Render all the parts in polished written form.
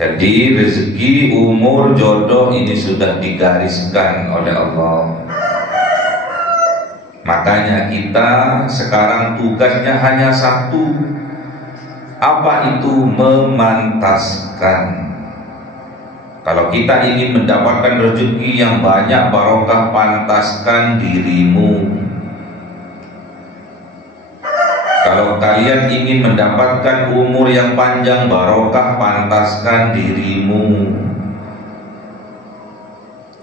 Jadi rezeki, umur, jodoh ini sudah digariskan oleh Allah. Makanya kita sekarang tugasnya hanya satu. Apa itu? Memantaskan. Kalau kita ingin mendapatkan rezeki yang banyak barokah, pantaskan dirimu. Kalau kalian ingin mendapatkan umur yang panjang barokah, pantaskan dirimu.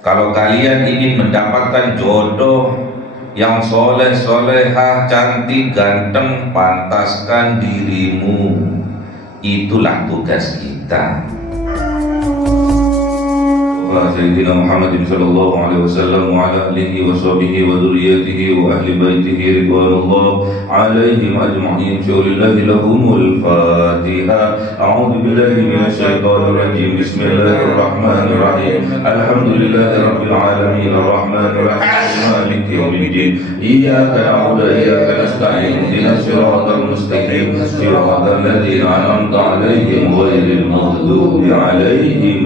Kalau kalian ingin mendapatkan jodoh yang soleh, solehah, cantik, ganteng, pantaskan dirimu. Itulah tugas kita. Sayyidina Muhammad sallallahu alaihi wasallam wa ala alihi wa sahbihi wa dzurriyyatihi wa ahli baitihi ridwanullah alaihim ajma'in. Syukulillahi lahumul Fatiha. A'udzu billahi minasyaitonir rajim. Bismillahirrahmanirrahim. Alhamdulillahi rabbil alamin arrahmanir rahim maliki yaumiddin. Iyyaka na'budu wa iyyaka nasta'in. Ihdinas siratal mustaqim. Siratal ladzina an'amta 'alaihim ghairil maghdubi 'alaihim.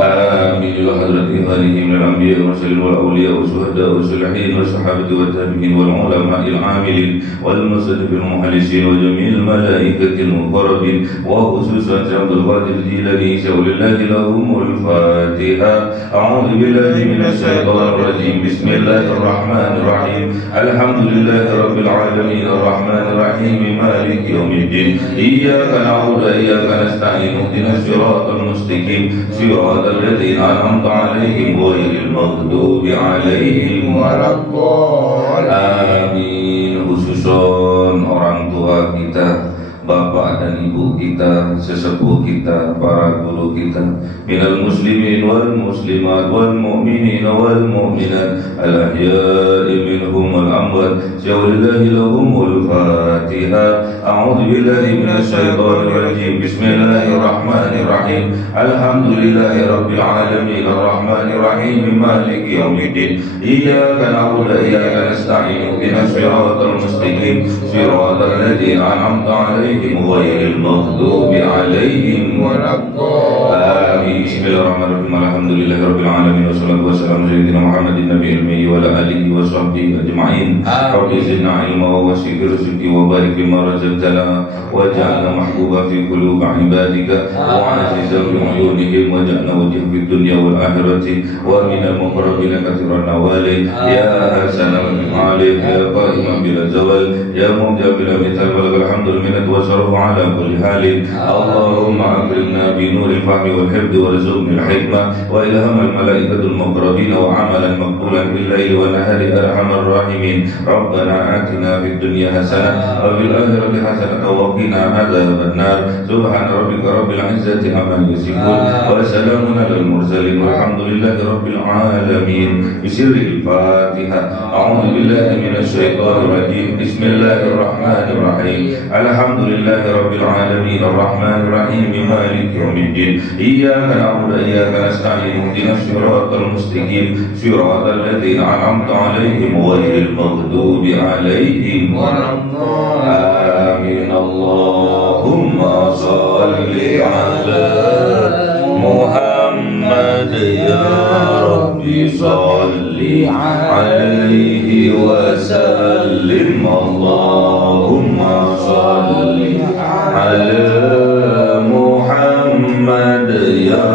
آمين. إلى حضرة آله من الأنبياء والمرسلين والأولياء والشهداء والصالحين والصحابة والتابعين والعلماء العاملين والمصنفين المحدثين وجميع الملائكة المقربين وخصوصا عبد القادر الجيلاني. ولله لهم الفاتحة. أعوذ بالله من الشيطان الرجيم. بسم الله الرحمن الرحيم. الحمد لله رب العالمين الرحمن الرحيم مالك يوم الدين. إياك نعبد وإياك نستعين. اهدنا الصراط المستقيم صراط الذين أنعمت عليهم غير المغضوب عليهم ولا الضالين. Amin. Khususon orang tua kita, bapak dan ibu kita, sesepuh kita, para guru kita, minal muslimin wal muslimat wal mu'minin wal mu'minat al ahya'i minhum wal amwat. Syaulillahi lahumul Fatiha. A'udzu billahi minasyaitonir rajim. Bismillahirrahmanirrahim. Alhamdulillahi rabbil alamin arrahmanir rahim maliki yaumiddin. Iyyaka na'budu wa iyyaka nasta'in. Ihdinas siratal mustaqim. Siratal ladzina an'amta 'alaihim ghairil maghdubi 'alaihim waladdallin. Bismillahirrahmanirrahim. Alhamdulillahi rabbil alamin wassalatu wassalamu ala sayyidina Muhammadin nabiyil ummi wa ala alihi wa sahbihi ajma'in. Rabbi zidna ilma wa wasi' rizqi wa barik bima razaqtana waj'alna mahbuba fi qulubi ibadika wa azizan bi uyunihim waj'alna wajhan fid dunya wal akhirati wa minal muqarrabin katsiran nawali ya hasanal ma'alih ya qa'iman bila zawal ya mubdi'a bila mithal walakal hamdul minnatu wa sarfu ala kulli halin. Allahumma akrimna bi nuril fahmi wal hifdhi warzuqni al hikmah wa ilhamal malaikatul muqarrabin wa amalan maqbulan bil laili wa nahari arhamar rahimin. Rabbana atina fid dunya hasanah wa fil akhirati hasanah wa qina adzaban nar. Subhana rabbika rabbil izzati amma yasifun wa salamun alal mursalin walhamdulillahi rabbil alamin. Bisirril Fatiha. A'udzu billahi minasy syaithanir rajim. Bismillahirrahmanirrahim. Alhamdulillahi rabbil alamin arrahmanir rahim maliki yaumiddin. Iyyaka na'budu wa iyyaka nasta'in. Ihdinas siratal mustaqim. Siratal ladzina an'amta 'alaihim ghairil maghdubi 'alaihim waladdallin. Amin. Allahumma shalli 'ala Muhammad ya Rabbi shalli 'alaihi wa sallim. Allahumma shalli 'ala Muhammad ya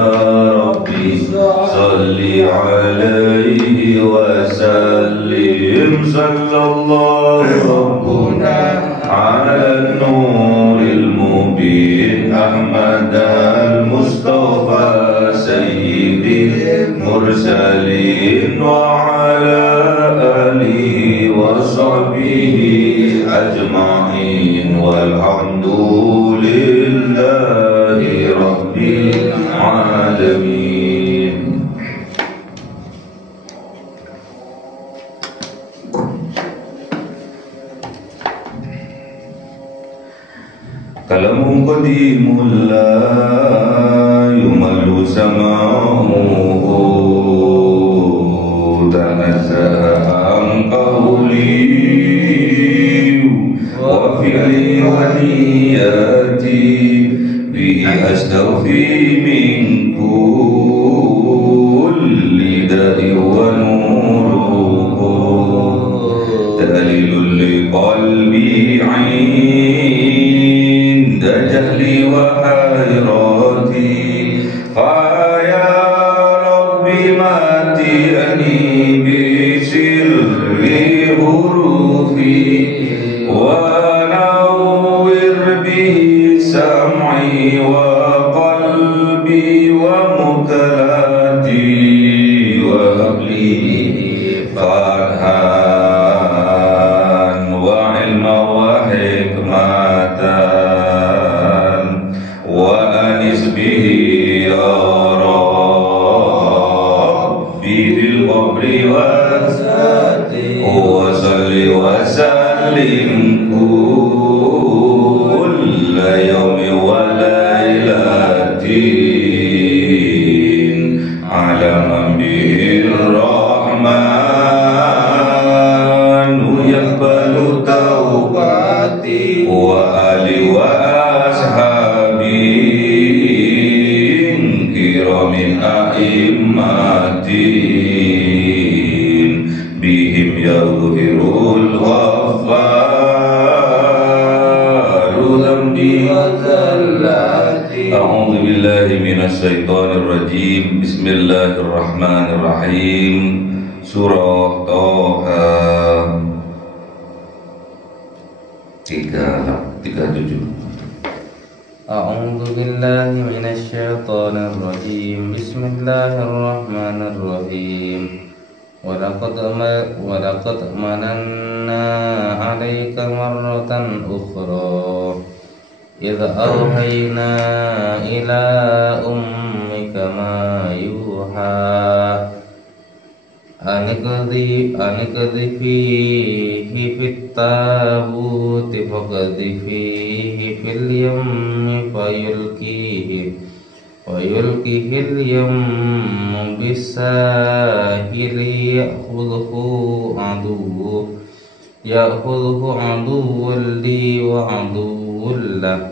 Rabbi shalli 'alaihi wa sallim. Sallallahu rabbuna 'ala nuril mubin Ahmad al-Mustafa sayyidil mursalin wa 'ala alihi wa sahbihi ajma'in walhamdulillahi rabbil alamin. Kalamun qadimul la yumallu sama'uhu tanazzaha qawli wa fi'li wa niyati bihi astaghfi min kulli da'i wa nuruhu dalilul li qalbi 'inda jahli wa hayrati fa ya rabbi matiyani bi sirri hurufi wa nawwir bihi sam'i wa qalbi wa mukalati wa habli farhan wa ilma wa hikmatan wa anis bihi ya rabbi fil qabri wa salli wa sallim kulla yawmi wa laylatin ala man bihi rahmanu yaqbalu taubati wa ali wa ashabi kiramin a'immatin bihim yaghfirul ghaffaru dhanbi wa zallati. A'udzu billahi minasy syaithanir rajim. Bismillahirrahmanirrahim. Surah Toha 37. A'udzu billahi minasy syaithanir rajim. Bismillahirrahmanirrahim. Walaqad mananna 'alaika marratan ukhra idh awhayna ila ummika ma yuha anqadhi fihi fit tabuti faqadhi fihi fil yammi fayulkihi al-yammu bis-sahili ya'khudhuhu aduwwun li wa aduwwun lahu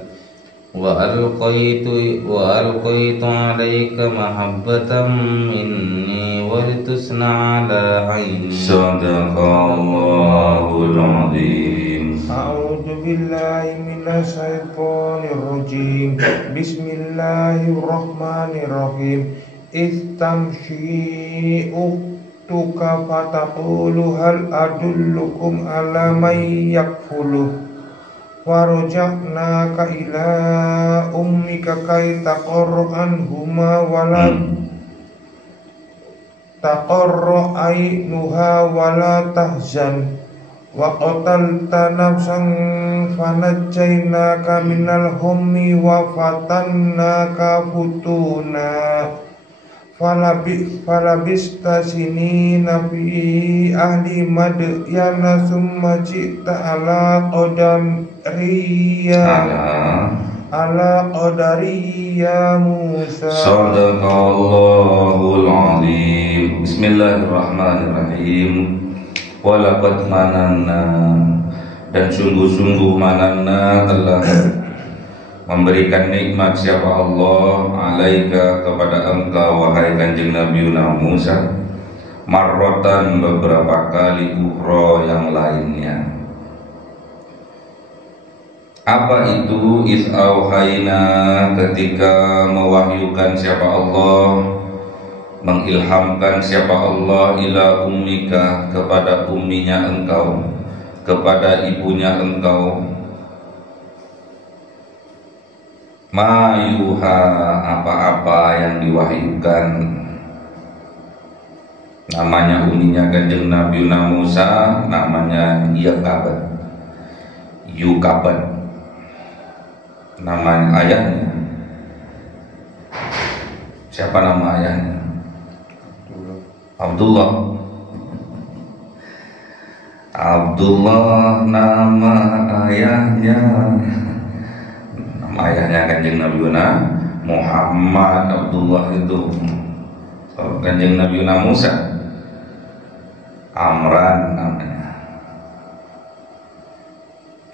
wa alqaitu 'alaika mahabbatan minni wa litusna 'ala 'aini. Sadaqallahul 'azim. A'udzu billahi minasy syaithanir rajim. Bismillahirrahmanirrahim. Istamshi uktuka fataqulu hal adullukum ala may yakfulu warja'naka ila ummika kay taqarra anhuma wala taqarra ainuha wala tahzan wa qatalta nafsan fanajjaynaka minal hummi wa fatannaka futuna falabista sinina fi ahli madyana summa ji'ta ala qadariya Musa. Sadaqallahul 'azim. Bismillahirrahmanirrahim. Walaqad mananna, dan sungguh-sungguh mananna telah memberikan nikmat siapa Allah alaika kepada engkau wahai kanjeng Nabi Musa marrotan beberapa kali ukhra yang lainnya. Apa itu? Is'auhaina, ketika mewahyukan siapa Allah, mengilhamkan siapa Allah ila ummika kepada umminya engkau, kepada ibunya engkau, mayuha, apa-apa yang diwahyukan. Namanya umminya kanjeng Nabi Musa, namanya Yukabat. Namanya ayahnya, siapa nama ayahnya? Abdullah nama ayahnya. Nama ayahnya kanjeng Nabi Muhammad. Abdullah itu. Kalau kanjeng Nabi Musa, Amran namanya.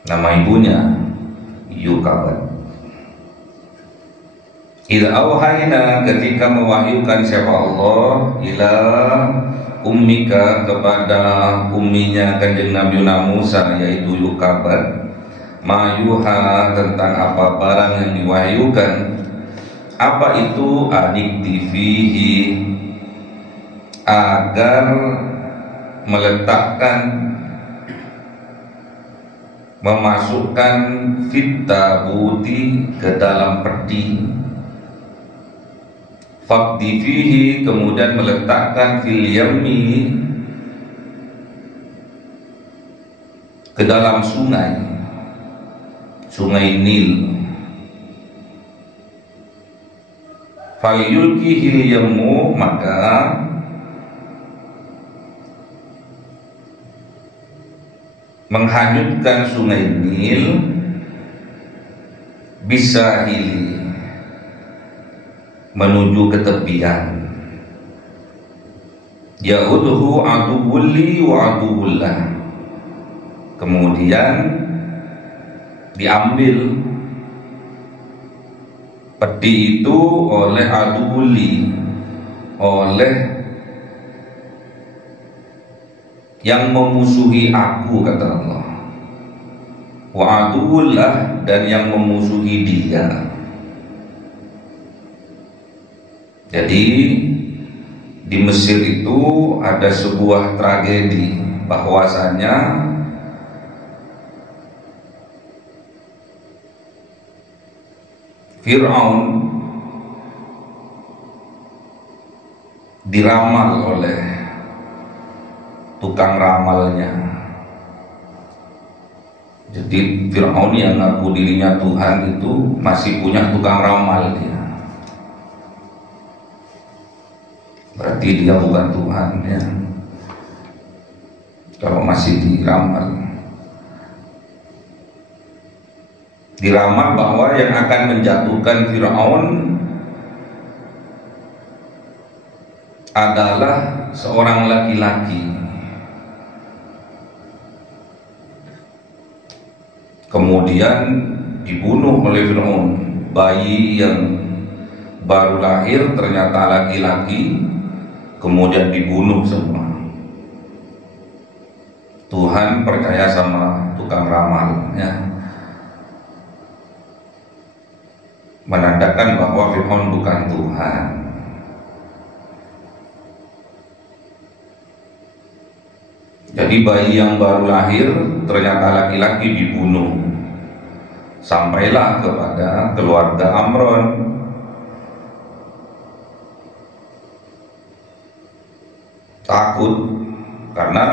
Nama ibunya Yukabat. Idza auhayna, ketika mewahyukan siapa Allah, ila ummika, kepada umminya Kanjeng Nabi Musa, yaitu Yukabat, mayuha, tentang apa barang yang diwahyukan. Apa itu? Adiktifihi, agar meletakkan, memasukkan fit tabuti, ke dalam peti. Fakdifihi, kemudian meletakkan fil yammi, ke dalam sungai, sungai Nil. Falyulkihil yammu, maka menghanyutkan sungai Nil bisahili, menuju ke tepian. Ya'udhu aduwulli wa aduwullah, kemudian diambil peti itu oleh aduwulli, oleh yang memusuhi aku, kata Allah. Wa aduwullah, dan yang memusuhi dia. Jadi di Mesir itu ada sebuah tragedi, bahwasanya Fir'aun diramal oleh tukang ramalnya. Jadi Fir'aun yang ngaku dirinya Tuhan itu masih punya tukang ramal dia. Berarti dia bukan Tuhan ya, kalau masih diramal. Diramal bahwa yang akan menjatuhkan Fir'aun adalah seorang laki-laki. Kemudian dibunuh oleh Fir'aun. Bayi yang baru lahir ternyata laki-laki, kemudian dibunuh semua. Tuhan percaya sama tukang ramal ya, menandakan bahwa Fir'aun bukan Tuhan. Jadi bayi yang baru lahir ternyata laki-laki dibunuh. Sampailah kepada keluarga Amron. Takut karena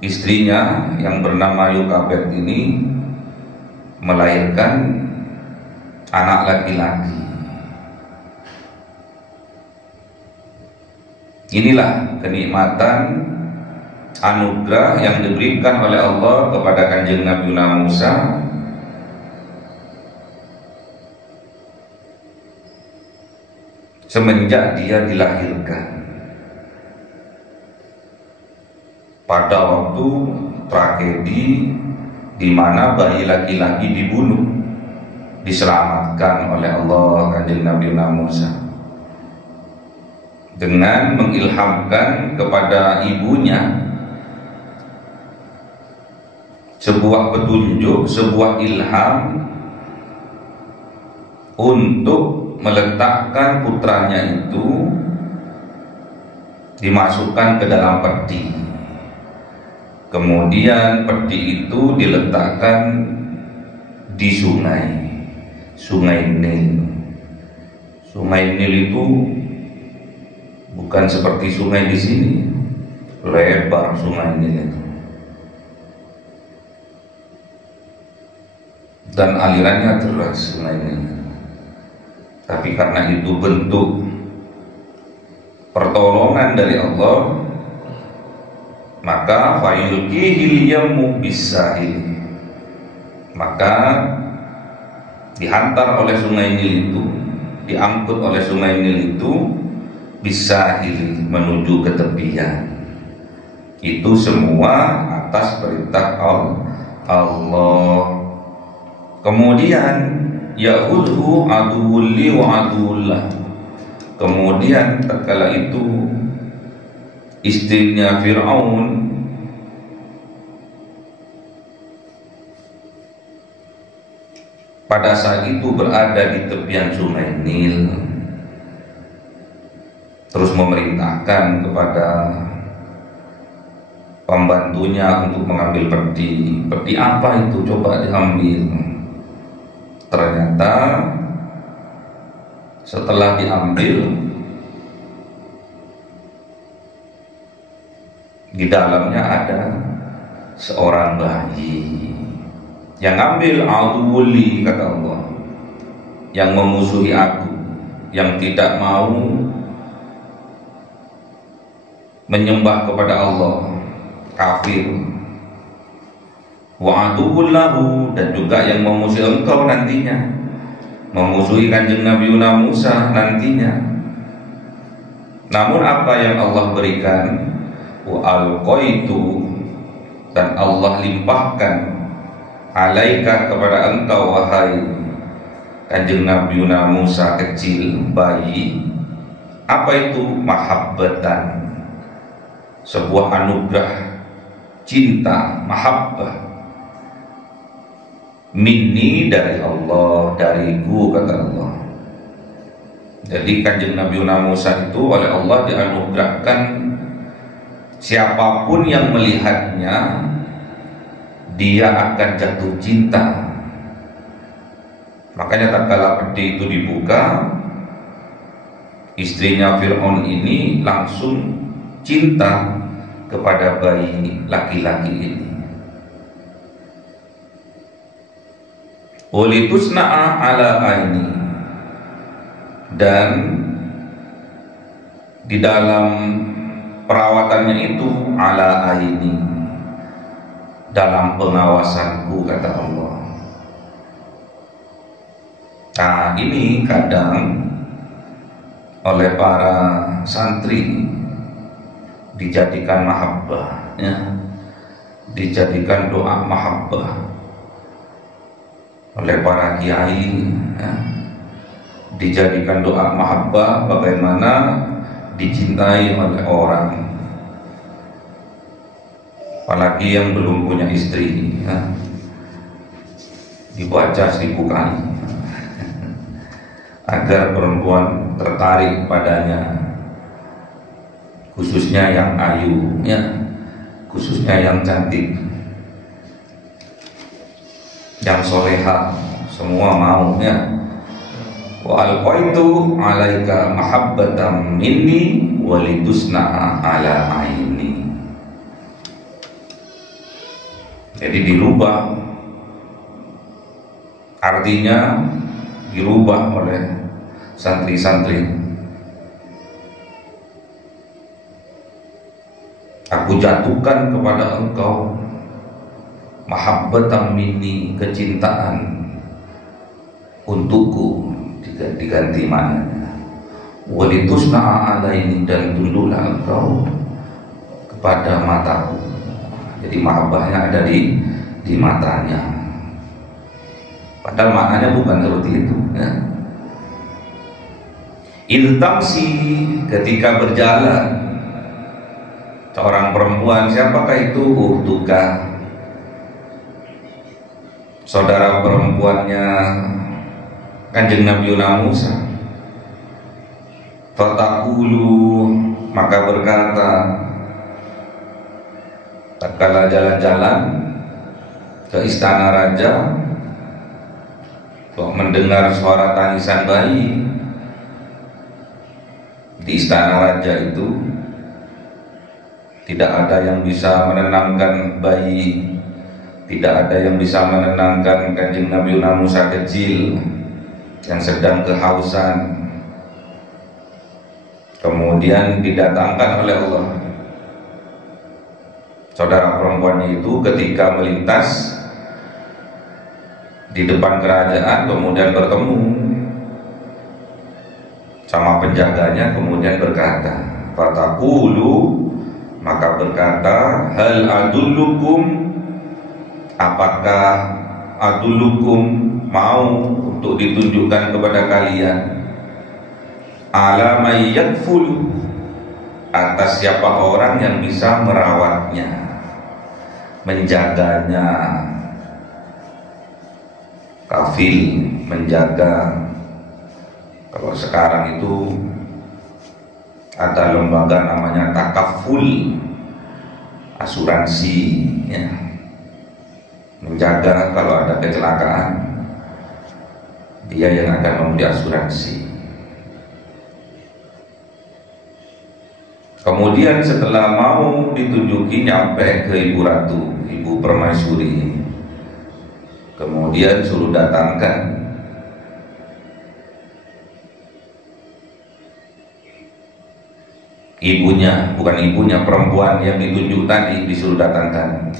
istrinya yang bernama Yukabet ini melahirkan anak laki-laki. Inilah kenikmatan anugerah yang diberikan oleh Allah kepada Kanjeng Nabi Musa semenjak dia dilahirkan. Pada waktu tragedi di mana bayi laki-laki dibunuh, diselamatkan oleh Allah Kanjeng Nabi Musa dengan mengilhamkan kepada ibunya sebuah petunjuk, sebuah ilham untuk meletakkan putranya itu dimasukkan ke dalam peti. Kemudian peti itu diletakkan di sungai Nil. Sungai Nil itu bukan seperti sungai di sini, lebar sungai Nil itu, dan alirannya deras sungai Nil. Tapi karena itu bentuk pertolongan dari Allah, maka fayulkihil yammu bisahil, maka dihantar oleh sungai Nil itu, diangkut oleh sungai Nil itu bisahil, menuju ke tepian. Itu semua atas perintah Allah. Kemudian ya'udhu aduwulli wa aduwullah. Kemudian tatkala itu istrinya Fir'aun pada saat itu berada di tepian sungai Nil, terus memerintahkan kepada pembantunya untuk mengambil peti. Peti apa itu? Coba diambil. Ternyata setelah diambil, di dalamnya ada seorang bayi. Yang ambil aduwuli, kata Allah, yang memusuhi aku, yang tidak mau menyembah kepada Allah, kafir. Wa aduwullahu, dan juga yang memusuhi engkau nantinya, memusuhi kanjeng Nabi Musa nantinya. Namun apa yang Allah berikan? Wa alqaitu, dan Allah limpahkan alaika kepada engkau wahai kanjeng Nabi Musa kecil, bayi. Apa itu? Mahabbatan, sebuah anugerah cinta, mahabbah. Minni, dari Allah, dariku, kata Allah. Jadi kanjeng Nabi Musa itu oleh Allah dianugerahkan, siapapun yang melihatnya dia akan jatuh cinta. Makanya tatkala peti itu dibuka, istrinya Fir'aun ini langsung cinta kepada bayi laki-laki ini. Walitusna'a ala aini, dan di dalam perawatannya itu ala aini, dalam pengawasanku, kata Allah. Nah, ini kadang oleh para santri dijadikan mahabbah, ya, dijadikan doa mahabbah oleh para kiai, ya, dijadikan doa mahabbah bagaimana dicintai oleh orang, apalagi yang belum punya istri, ya, dibaca 1000 kali agar perempuan tertarik padanya, khususnya yang ayu, ya, khususnya yang cantik, yang soleha, semua mau, ya. Wa alqaitu alaika mahabbatan minni walitusna'a ala aini. Jadi dirubah, artinya dirubah oleh santri-santri. Aku jatuhkan kepada engkau mahabbatan minni, kecintaan untukku, diganti maknanya. Walitusna'a alaini, dan tunduklah engkau kepada mataku. Jadi mahabbahnya ada di matanya. Padahal maknanya bukan seperti itu, ya. Iltamsi, ketika berjalan seorang perempuan, siapakah itu? Uhtuka, saudara perempuannya kanjeng Nabi Musa. Fatakulu, maka berkata, tatkala jalan-jalan ke istana raja, kok mendengar suara tangisan bayi. Di istana raja itu tidak ada yang bisa menenangkan bayi, tidak ada yang bisa menenangkan kanjeng Nabi Musa kecil yang sedang kehausan. Kemudian didatangkan oleh Allah saudara perempuannya itu ketika melintas di depan kerajaan, kemudian bertemu sama penjaganya, kemudian berkata, fatakulu, maka berkata, hal adullukum, apakah adullukum, mau untuk ditunjukkan kepada kalian, ala may yakfulu, atas siapa orang yang bisa merawatnya, menjaganya. Kafil, menjaga. Kalau sekarang itu ada lembaga namanya takaful, asuransi ya. Menjaga kalau ada kecelakaan, dia yang akan memberi asuransi. Kemudian setelah mau ditunjuki, nyampe ke Ibu Ratu, Ibu Permaisuri, kemudian suruh datangkan ibunya, bukan ibunya, perempuan yang ditunjuk tadi, disuruh datangkan,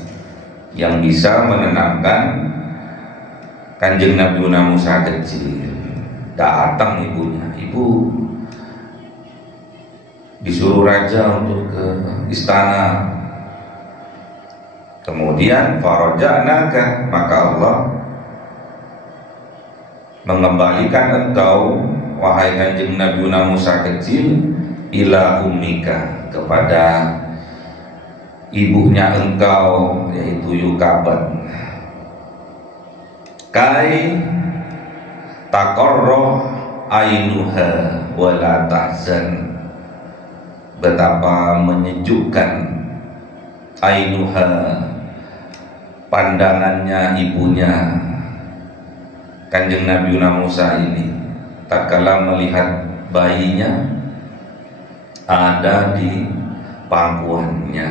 yang bisa menenangkan Kanjeng Nabi Musa kecil. Datang ibunya, ibu disuruh raja untuk ke istana. Kemudian faraja'naka, maka Allah mengembalikan engkau, wahai Kanjeng Nabi Musa kecil, ila ummika, kepada ibunya engkau, yaitu Yukabat, kai taqarra ainuha wala tahzan, betapa menyejukkan ainuha, pandangannya ibunya Kanjeng Nabi Musa ini tatkala melihat bayinya ada di pangkuannya,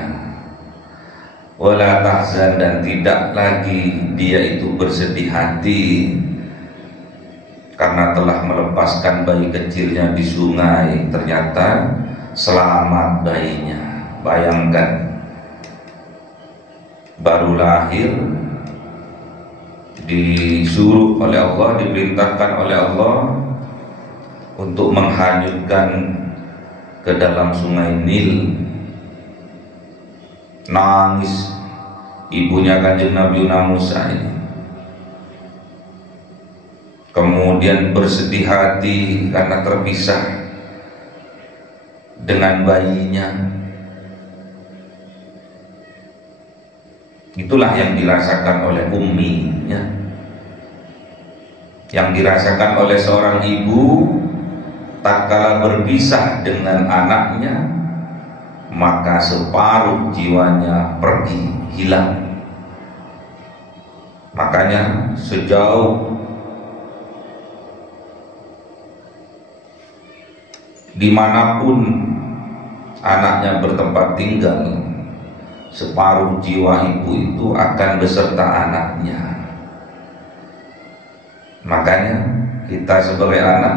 wala tahzan, dan tidak lagi dia itu bersedih hati karena telah melepaskan bayi kecilnya di sungai, ternyata selamat bayinya. Bayangkan, baru lahir, disuruh oleh Allah, diperintahkan oleh Allah untuk menghanyutkan ke dalam sungai Nil. Nangis ibunya Kanjeng Nabi Musa ini, kemudian bersedih hati karena terpisah dengan bayinya. Itulah yang dirasakan oleh ummi ya. Yang dirasakan oleh seorang ibu tatkala berpisah dengan anaknya, maka separuh jiwanya pergi, hilang. Makanya sejauh dimanapun anaknya bertempat tinggal, separuh jiwa ibu itu akan beserta anaknya. Makanya kita sebagai anak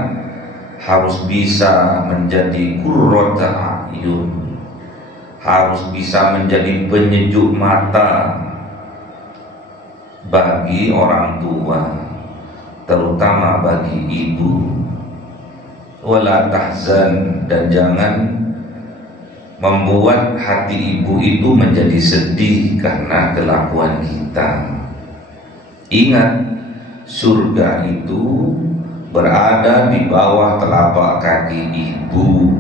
harus bisa menjadi qurrata a'yun, harus bisa menjadi penyejuk mata bagi orang tua, terutama bagi ibu. Wala tahzan, dan jangan membuat hati ibu itu menjadi sedih karena kelakuan kita. Ingat, surga itu berada di bawah telapak kaki ibu.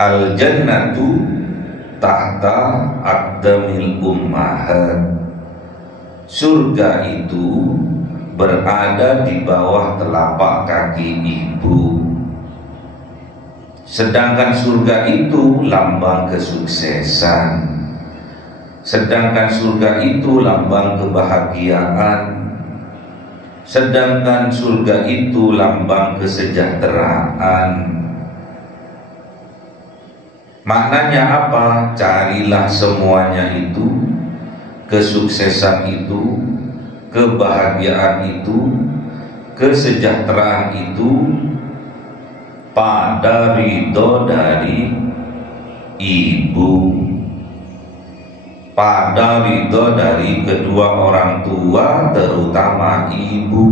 Al-jannatu tahta aqdamil ummahat, surga itu berada di bawah telapak kaki ibu. Sedangkan surga itu lambang kesuksesan, sedangkan surga itu lambang kebahagiaan, sedangkan surga itu lambang kesejahteraan. Maknanya apa? Carilah semuanya itu, kesuksesan itu, kebahagiaan itu, kesejahteraan itu pada ridho dari ibu, pada ridho dari kedua orang tua, terutama ibu.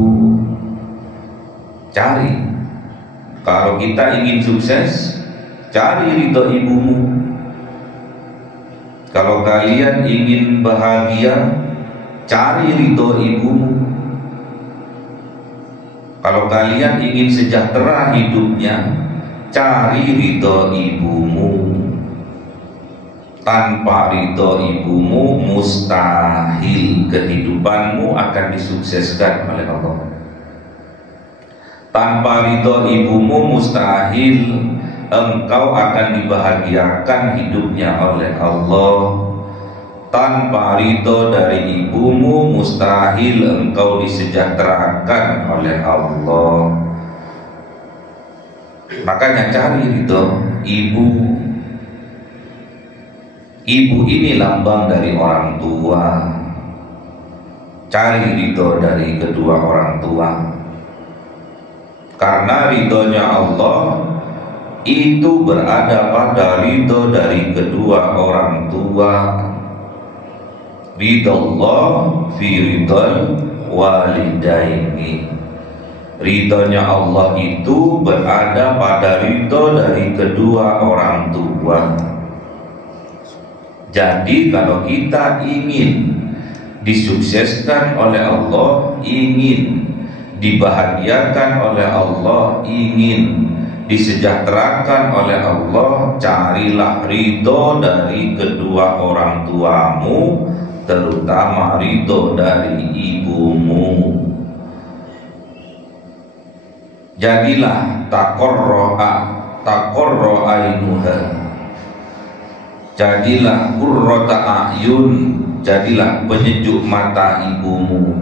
Cari, kalau kita ingin sukses, cari ridho ibumu. Kalau kalian ingin bahagia, Cari ridho ibumu. Kalau kalian ingin sejahtera hidupnya, cari ridho ibumu. Tanpa ridho ibumu, mustahil kehidupanmu akan disukseskan oleh Allah. Tanpa ridho ibumu, mustahil engkau akan dibahagiakan hidupnya oleh Allah. Tanpa ridho dari ibumu, mustahil engkau disejahterakan oleh Allah. Makanya cari ridho ibu. Ibu ini lambang dari orang tua. Cari ridho dari kedua orang tua. Karena ridhonya Allah itu berada pada ridho dari kedua orang tua. Ridallah fi ridal walidaini. Ridhonya Allah itu berada pada ridho dari kedua orang tua. Jadi kalau kita ingin disukseskan oleh Allah, ingin dibahagiakan oleh Allah, ingin disejahterakan oleh Allah, carilah ridho dari kedua orang tuamu, terutama ridho dari ibumu. Jadilah taqarra ainuha. Jadilah qurrata a'yun, jadilah penyejuk mata ibumu.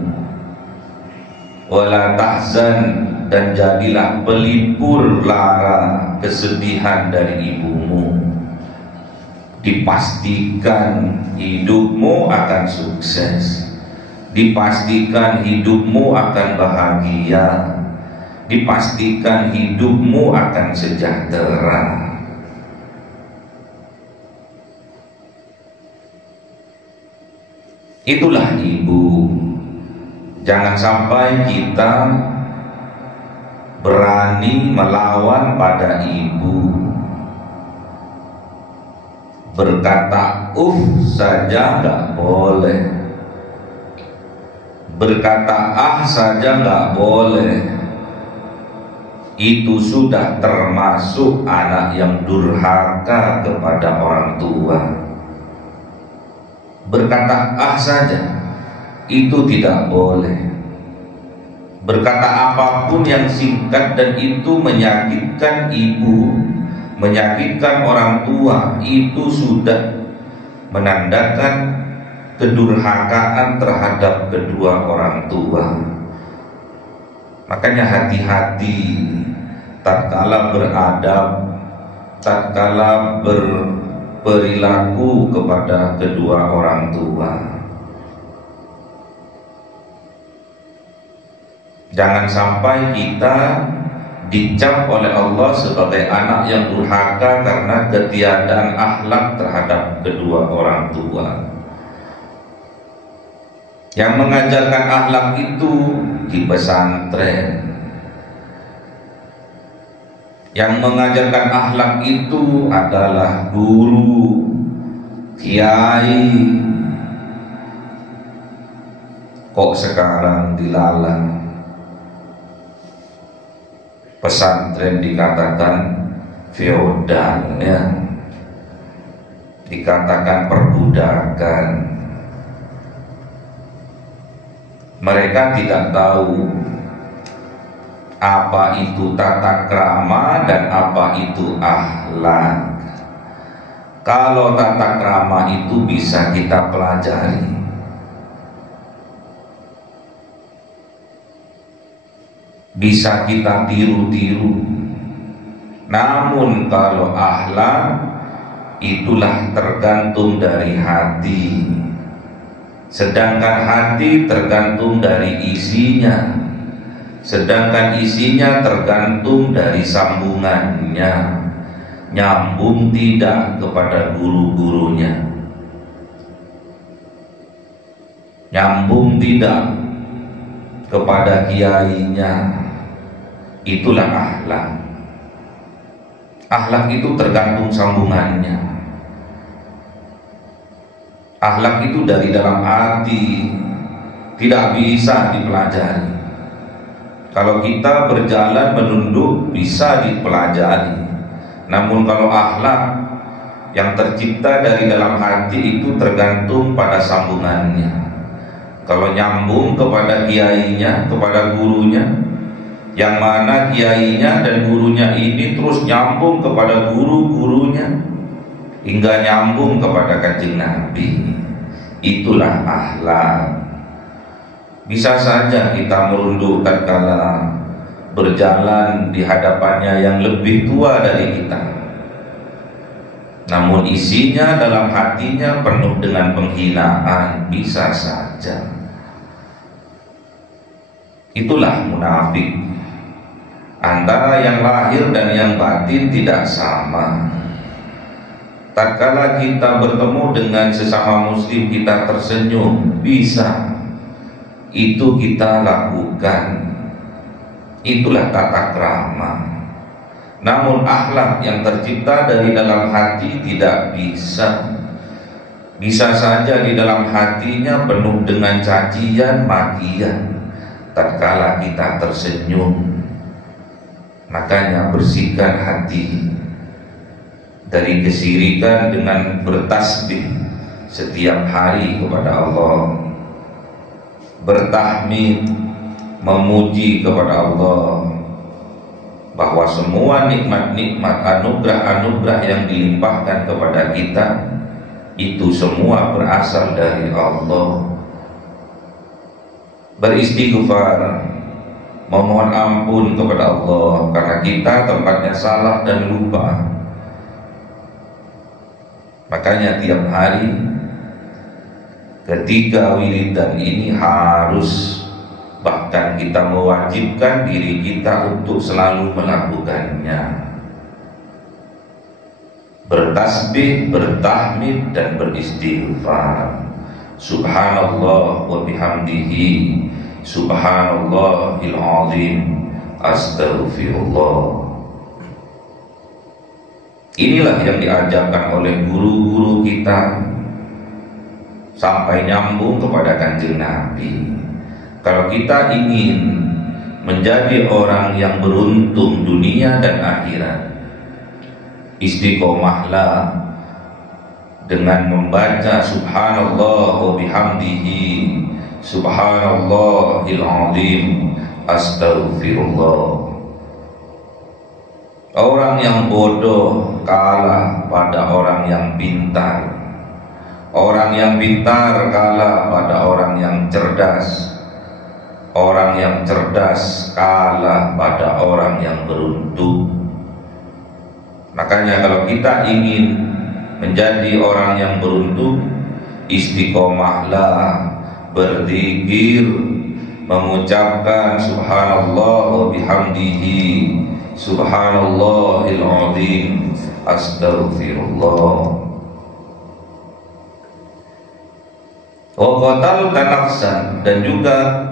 Wala tahzan, dan jadilah pelipur lara kesedihan dari ibumu. Dipastikan hidupmu akan sukses, dipastikan hidupmu akan bahagia, dipastikan hidupmu akan sejahtera. Itulah ibu. Jangan sampai kita berani melawan pada ibu. Berkata saja nggak boleh, berkata saja nggak boleh. Itu sudah termasuk anak yang durhaka kepada orang tua. Berkata saja itu tidak boleh. Berkata apapun yang singkat dan itu menyakitkan ibu, menyakitkan orang tua, itu sudah menandakan kedurhakaan terhadap kedua orang tua. Makanya hati-hati tatkala beradab, tatkala berperilaku kepada kedua orang tua. Jangan sampai kita dicap oleh Allah sebagai anak yang durhaka karena ketiadaan akhlak terhadap kedua orang tua. Yang mengajarkan akhlak itu di pesantren. Yang mengajarkan akhlak itu adalah guru, kiai. Kok sekarang dilalang? Pesantren dikatakan feodal, ya, dikatakan perbudakan. Mereka tidak tahu apa itu tata krama dan apa itu akhlak. Kalau tata krama itu bisa kita pelajari, bisa kita tiru-tiru. Namun kalau akhlak, itulah tergantung dari hati. Sedangkan hati tergantung dari isinya. Sedangkan isinya tergantung dari sambungannya. Nyambung tidak kepada guru-gurunya, nyambung tidak kepada kiainya. Itulah akhlak. Akhlak itu tergantung sambungannya. Akhlak itu dari dalam hati, tidak bisa dipelajari. Kalau kita berjalan menunduk bisa dipelajari, namun kalau akhlak yang tercipta dari dalam hati itu tergantung pada sambungannya. Kalau nyambung kepada kiainya, kepada gurunya, yang mana kiainya dan gurunya ini terus nyambung kepada guru-gurunya hingga nyambung kepada Kanjeng Nabi, itulah akhlak. Bisa saja kita merunduk tatkala berjalan di hadapannya yang lebih tua dari kita, namun isinya dalam hatinya penuh dengan penghinaan, bisa saja. Itulah munafik. Antara yang lahir dan yang batin tidak sama. Tatkala kita bertemu dengan sesama muslim, kita tersenyum, bisa. Itu kita lakukan. Itulah tata krama. Namun akhlak yang tercipta dari dalam hati tidak bisa. Bisa saja di dalam hatinya penuh dengan cacian, makian tatkala kita tersenyum. Makanya bersihkan hati dari kesirikan dengan bertasbih setiap hari kepada Allah, bertahmid, memuji kepada Allah, bahwa semua nikmat-nikmat, anugerah-anugerah yang dilimpahkan kepada kita itu semua berasal dari Allah. Beristighfar, memohon ampun kepada Allah karena kita tempatnya salah dan lupa. Makanya tiap hari ketika wiridan ini harus, bahkan kita mewajibkan diri kita untuk selalu melakukannya. Bertasbih, bertahmid dan beristighfar. Subhanallah wa bihamdihi, subhanallahil azim, astaghfirullah. Inilah yang diajarkan oleh guru-guru kita sampai nyambung kepada Kanjeng Nabi. Kalau kita ingin menjadi orang yang beruntung dunia dan akhirat, istiqomahlah dengan membaca subhanallah wa bihamdihi, subhanallahil azim, astaghfirullah. Orang yang bodoh kalah pada orang yang pintar. Orang yang pintar kalah pada orang yang cerdas. Orang yang cerdas kalah pada orang yang beruntung. Makanya kalau kita ingin menjadi orang yang beruntung, istiqomahlah berzikir, mengucapkan subhanallah wa bihamdihi, subhanallahil azim, astaghfirullah. Wa qatalta nafsan, dan juga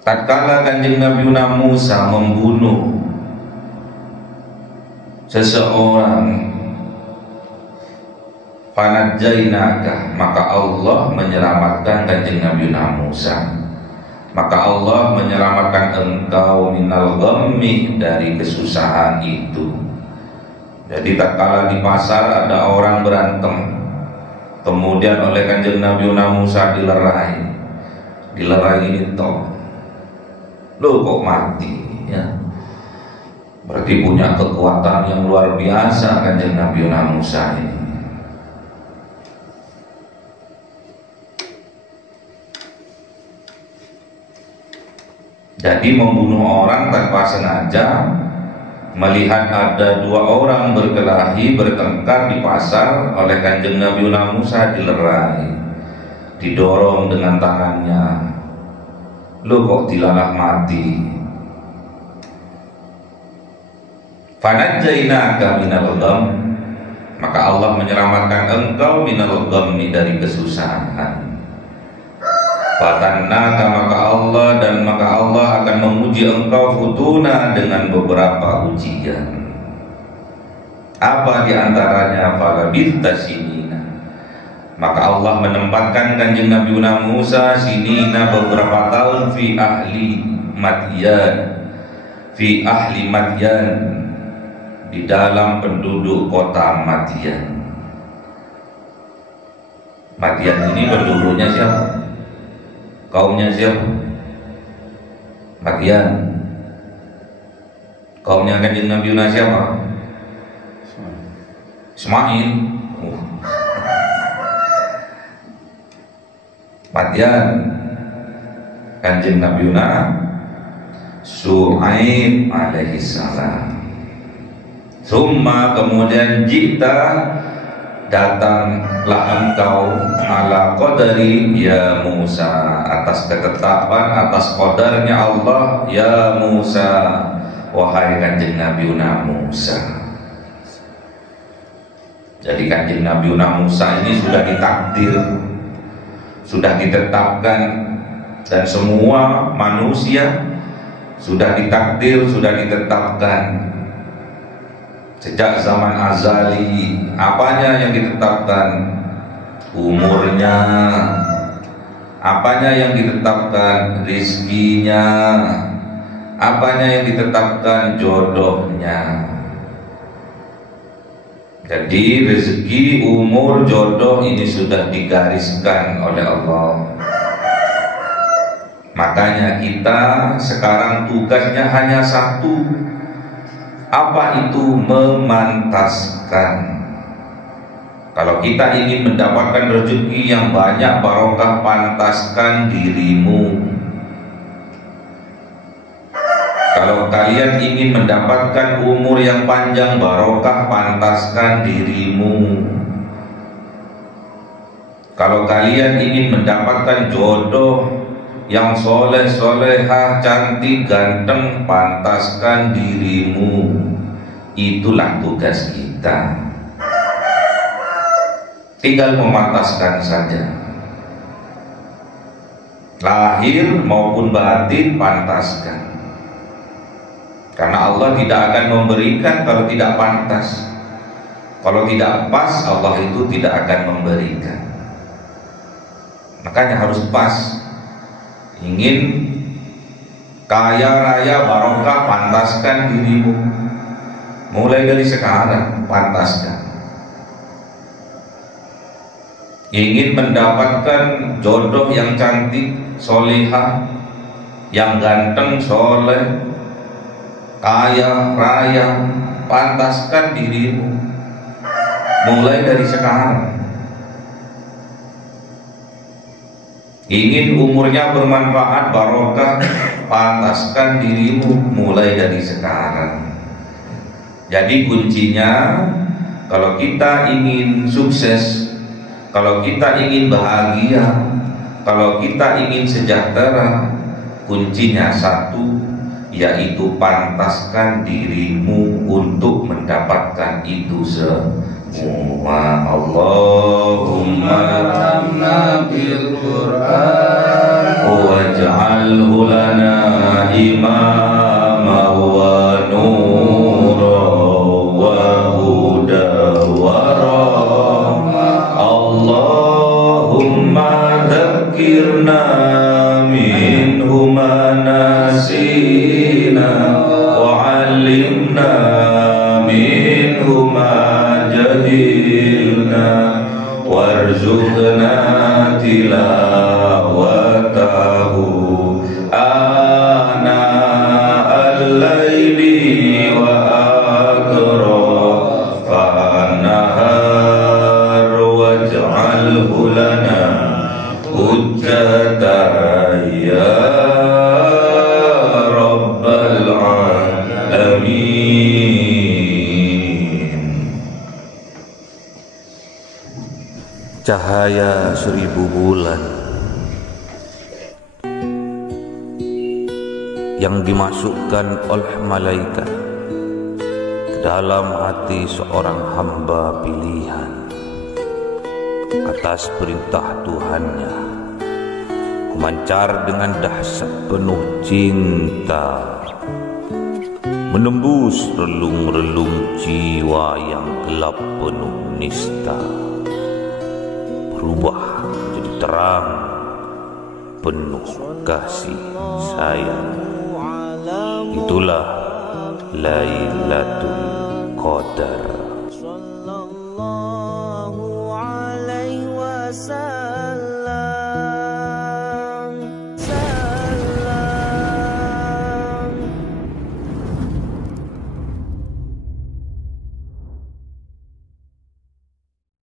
tatkala Kanjeng Nabi Musa membunuh seseorang, fanajjainaka, maka Allah menyelamatkan Kanjeng Nabi Musa. Maka Allah menyelamatkan engkau minal ghammi, dari kesusahan itu. Jadi tatkala di pasar ada orang berantem, kemudian oleh Kanjeng Nabi Musa dilerai ini toh, lo kok mati ya? Berarti punya kekuatan yang luar biasa Kanjeng Nabi Musa ini. Jadi membunuh orang tanpa sengaja, melihat ada dua orang berkelahi bertengkar di pasar, oleh Kanjeng Nabi Musa dilerai, didorong dengan tangannya, lo kok dilalah mati? Fanajjainaka minal gham, maka Allah menyelamatkan engkau minal ghammi, dari kesusahan. Fatannaka, maka Allah akan menguji engkau futuna, dengan beberapa ujian. Apa diantaranya? Falabithta sinina, Maka Allah menempatkan kanjeng Nabi Musa sinina beberapa tahun fi ahli Madyan, di dalam penduduk kota Madyan. Madyan ini penduduknya siapa? Kaumnya siapa? Madyan. Kaumnya kanjeng Nabi siapa? Ismail. Madyan kanjeng Nabi Shu'aib alaihi salam. Summa kemudian jita datanglah engkau ala qadari ya Musa, atas ketetapan, atas qadarnya Allah, ya Musa, wahai kanjeng Nabi Musa. Jadi kanjeng Nabi Musa ini sudah ditakdir, sudah ditetapkan, dan semua manusia sudah ditakdir, sudah ditetapkan sejak zaman azali. Apanya yang ditetapkan? Umurnya. Apanya yang ditetapkan? Rizkinya. Apanya yang ditetapkan? Jodohnya. Jadi rezeki, umur, jodoh ini sudah digariskan oleh Allah. Makanya kita sekarang tugasnya hanya satu. Apa itu? Memantaskan. Kalau kita ingin mendapatkan rezeki yang banyak barokah, pantaskan dirimu. Kalau kalian ingin mendapatkan umur yang panjang barokah, pantaskan dirimu. Kalau kalian ingin mendapatkan jodoh yang soleh, solehah, cantik, ganteng, pantaskan dirimu. Itulah tugas kita. Tinggal memantaskan saja. Lahir maupun batin pantaskan. Karena Allah tidak akan memberikan kalau tidak pantas. Kalau tidak pas, Allah itu tidak akan memberikan. Makanya harus pas. Ingin kaya raya barokah, pantaskan dirimu. Mulai dari sekarang pantaskan. Ingin mendapatkan jodoh yang cantik, solehah, yang ganteng, soleh, kaya raya, pantaskan dirimu. Mulai dari sekarang. Ingin umurnya bermanfaat, barokah, pantaskan dirimu mulai dari sekarang. Jadi kuncinya, kalau kita ingin sukses, kalau kita ingin bahagia, kalau kita ingin sejahtera, kuncinya satu, yaitu pantaskan dirimu untuk mendapatkan itu semua. Allahumma ramna bil Qur'an waj'alhu lana imama wa nura wa huda wa rahma. Allahumma dzakirna minhu ma nasina wa 'allimna minhu ma warzuqna tilawatahu ana al-laili wa atrafa an-nahar waj'alhu lana hujjatan ya rabbal alamin. Cahaya 1000 bulan yang dimasukkan oleh malaikat ke dalam hati seorang hamba pilihan atas perintah Tuhannya, memancar dengan dahsyat penuh cinta, menembus relung-relung jiwa yang gelap penuh nista. berubah menjadi terang, penuh kasih sayang. Itulah Lailatul Qadar.